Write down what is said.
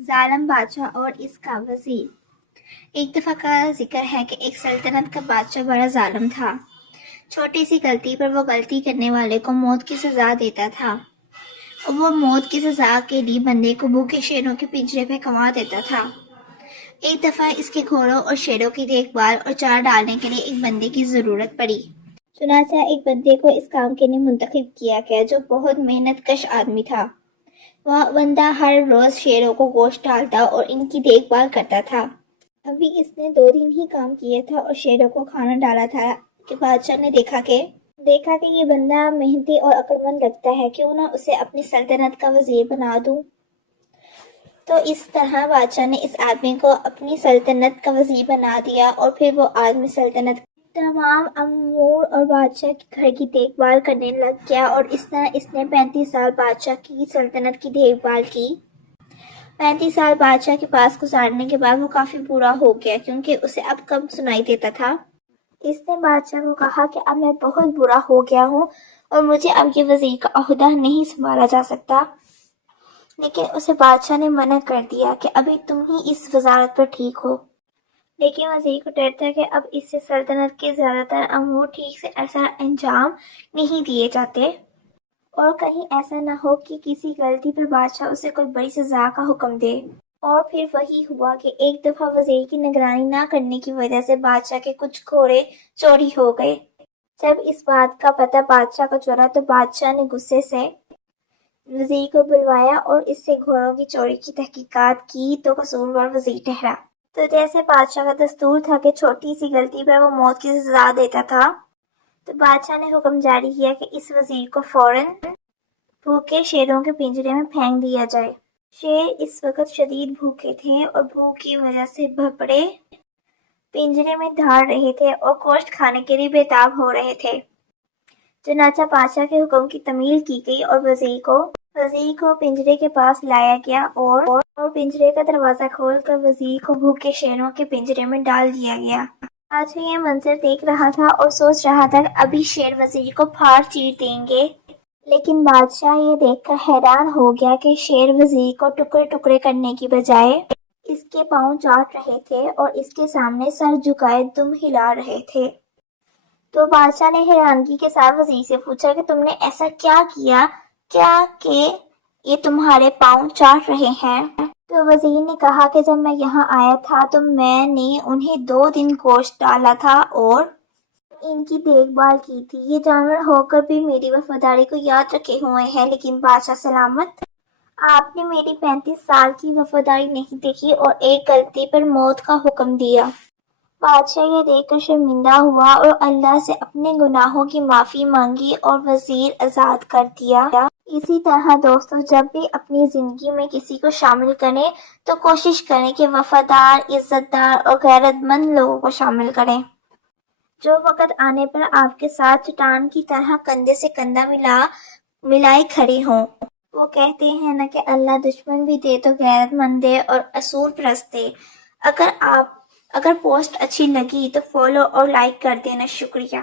ظالم بادشاہ اور اس کا وزیر۔ ایک دفعہ کا ذکر ہے کہ ایک سلطنت کا بادشاہ بڑا ظالم تھا۔ چھوٹی سی غلطی پر وہ غلطی کرنے والے کو موت کی سزا دیتا تھا، اور وہ موت کی سزا کے لیے بندے کو بھوکے شیروں کے پنجرے پہ کما دیتا تھا۔ ایک دفعہ اس کے گھوڑوں اور شیروں کی دیکھ بھال اور چارہ ڈالنے کے لیے ایک بندے کی ضرورت پڑی۔ چنانچہ ایک بندے کو اس کام کے لیے منتخب کیا گیا جو بہت محنت کش آدمی تھا۔ وہ بندہ ہر روز شیروں کو گوشت ڈالتا اور ان کی دیکھ بھال کرتا تھا۔ ابھی اس نے 2 دن ہی کام کیا تھا اور شیروں کو کھانا ڈالا تھا کہ بادشاہ نے دیکھا کہ یہ بندہ محنتی اور عقلمند لگتا ہے، کیوں نہ اسے اپنی سلطنت کا وزیر بنا دوں۔ تو اس طرح بادشاہ نے اس آدمی کو اپنی سلطنت کا وزیر بنا دیا، اور پھر وہ آدمی سلطنت تمام امور اور بادشاہ کے گھر کی دیکھ بھال کرنے لگ گیا، اور اس طرح اس نے 35 سال بادشاہ کی سلطنت کی دیکھ بھال کی۔ 35 سال بادشاہ کے پاس گزارنے کے بعد وہ کافی برا ہو گیا، کیونکہ اسے اب کم سنائی دیتا تھا۔ اس نے بادشاہ کو کہا کہ اب میں بہت برا ہو گیا ہوں اور مجھے اب یہ وزیر کا عہدہ نہیں سنبھالا جا سکتا، لیکن اسے بادشاہ نے منع کر دیا کہ ابھی تم ہی اس وزارت پر ٹھیک ہو۔ لیکن وزیر کو ڈر تھا کہ اب اس سے سلطنت کے زیادہ تر امور ٹھیک سے ایسا انجام نہیں دیے جاتے، اور کہیں ایسا نہ ہو کہ کسی غلطی پر بادشاہ اسے کوئی بڑی سزا کا حکم دے۔ اور پھر وہی ہوا کہ ایک دفعہ وزیر کی نگرانی نہ کرنے کی وجہ سے بادشاہ کے کچھ گھوڑے چوری ہو گئے۔ جب اس بات کا پتہ بادشاہ کو چلا تو بادشاہ نے غصے سے وزیر کو بلوایا اور اس سے گھوڑوں کی چوری کی تحقیقات کی تو قصوروار وزیر ٹھہرا۔ تو جیسے بادشاہ کا دستور تھا کہ چھوٹی سی غلطی پر وہ موت کی سزا دیتا تھا، تو بادشاہ نے حکم جاری کیا کہ اس وزیر کو فوراً بھوکے شیروں کے پنجرے میں پھینک دیا جائے۔ شیر اس وقت شدید بھوکے تھے اور بھوک کی وجہ سے بھپڑے پنجرے میں دھاڑ رہے تھے اور گوشت کھانے کے لیے بےتاب ہو رہے تھے۔ چنانچہ بادشاہ کے حکم کی تعمیل کی گئی اور وزیر کو پنجرے کے پاس لایا گیا، اور پنجرے کا دروازہ کھول کر وزیر کو بھوکے شیروں کے پنجرے میں ڈال دیا گیا۔ بادشاہ یہ منظر دیکھ رہا تھا اور سوچ رہا تھا کہ ابھی شیر وزیر کو پھاڑ چیر دیں گے، لیکن بادشاہ یہ دیکھ کر حیران ہو گیا کہ شیر وزیر کو ٹکڑے ٹکڑے کرنے کی بجائے اس کے پاؤں چاٹ رہے تھے اور اس کے سامنے سر جھکائے دم ہلا رہے تھے۔ تو بادشاہ نے حیرانگی کے ساتھ وزیر سے پوچھا کہ تم نے ایسا کیا کیا کہ یہ تمہارے پاؤں چاٹ رہے ہیں؟ تو وزیر نے کہا کہ جب میں یہاں آیا تھا تو میں نے انہیں 2 دن گوشت ڈالا تھا اور ان کی دیکھ بھال کی تھی۔ یہ جانور ہو کر بھی میری وفاداری کو یاد رکھے ہوئے ہیں، لیکن بادشاہ سلامت، آپ نے میری 35 سال کی وفاداری نہیں دیکھی اور ایک غلطی پر موت کا حکم دیا۔ بادشاہ یہ دیکھ کر شرمندہ ہوا اور اللہ سے اپنے گناہوں کی معافی مانگی اور وزیر آزاد کر دیا۔ اسی طرح دوستو، جب بھی اپنی زندگی میں کسی کو شامل کریں تو کوشش کریں کہ وفادار، عزت دار اور غیرت مند لوگوں کو شامل کریں، جو وقت آنے پر آپ کے ساتھ چٹان کی طرح کندھے سے کندھا ملائے کھڑے ہوں۔ وہ کہتے ہیں نا کہ اللہ دشمن بھی دے تو غیرت مند دے اور اصول پرست دے۔ اگر پوسٹ اچھی لگی تو فالو اور لائک کر دینا۔ شکریہ۔